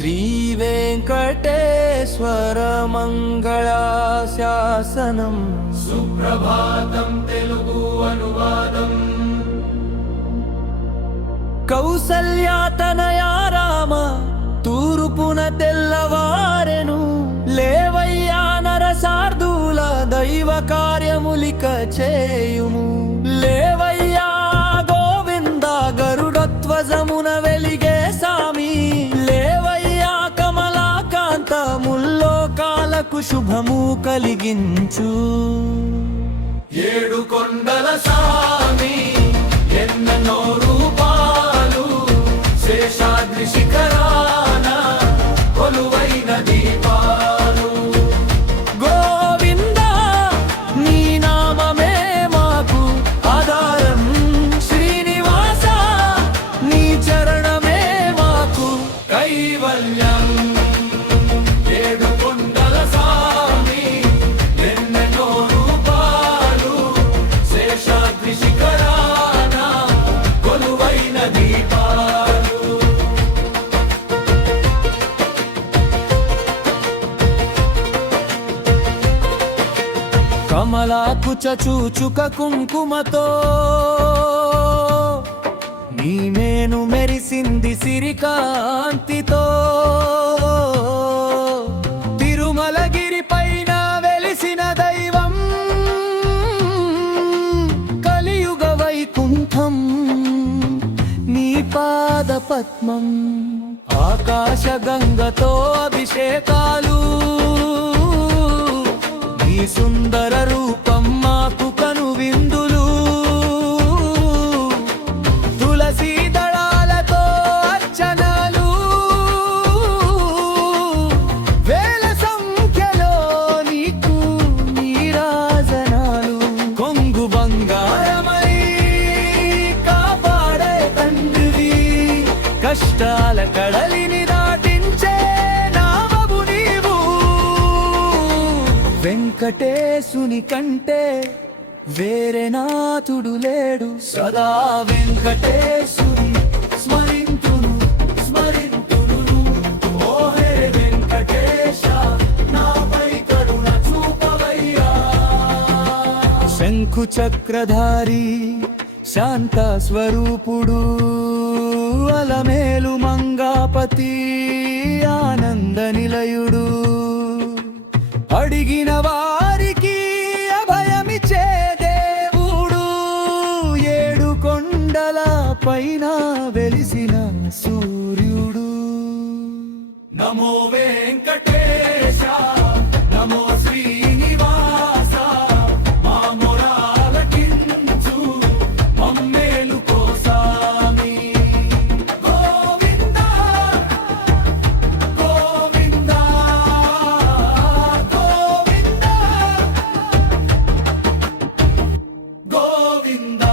శ్రీవేంకటేశ్వర మంగళాశాసనం సుప్రభాతం తెలుగు అనువాదం. కౌసల్యాతనయా రామ తూర్పున తెల్లవారెను, లేవయ్యా నరసార్దూల దైవ కార్యములిక చేయుము. లేవయ్యా గోవింద గరుడధ్వజమున వెలిగే సామి, లేవయ్యా కమలాకాంత ముల్లోకాలకు శుభము కలిగించు. ఏడు కొండల సామి ఎన్నెన్నో రూపాలు, శేషాద్రి శిఖరాన కొలువైన దీపాలు. గోవింద నీ నామమే మాకు ఆధారం, శ్రీనివాస నీ చరణమే మాకు కైవల్యం. ఏడు కొండల సామి ఎన్నెన్నో రూపాలు, శేషాద్రి శిఖరాన కొలువైన దీపాలు. కమలాకుచ చూచుక కుంకుమతో నీ మేను మెరిసింది సిరికాంతితో. తిరుమలగిరి పైన వెలిసిన దైవం, కలియుగ వైకుంఠం నీ పాద పద్మం. ఆకాశ గంగతో అభిషేకాలు, నీ సుందర రూపం మాకు కనువిందులు. తులసీ దళాలతో అర్చనలు, వేల సంఖ్యలో నీకు నీరాజనాలు. కొంగు బంగారమై కాపాడే తండ్రివి, కష్టాల కడలిని దాటించే నామము నీవు. వెంకటేశుని కంటే వేరే నాథుడు లేడు, సదా వెంకటేశుని స్మరింతును స్మరింతును. ఓహే వెంకటేశ నాపై కరుణ చూపవయ్యా. శంఖు చక్రధారి శాంత స్వరూపుడు, అలమేలు మంగాపతి ఆనంద నిలయుడు. అడిగిన వారికి అభయమిచ్చే దేవుడు, ఏడు కొండల పైన వెలిసిన సూర్యుడు. నమో వెంకటేశ నమో శ్రీనివాస, మా మొరాలకించు మమ్మేలుకో సామి. గోవింద గోవింద గోవింద గోవింద.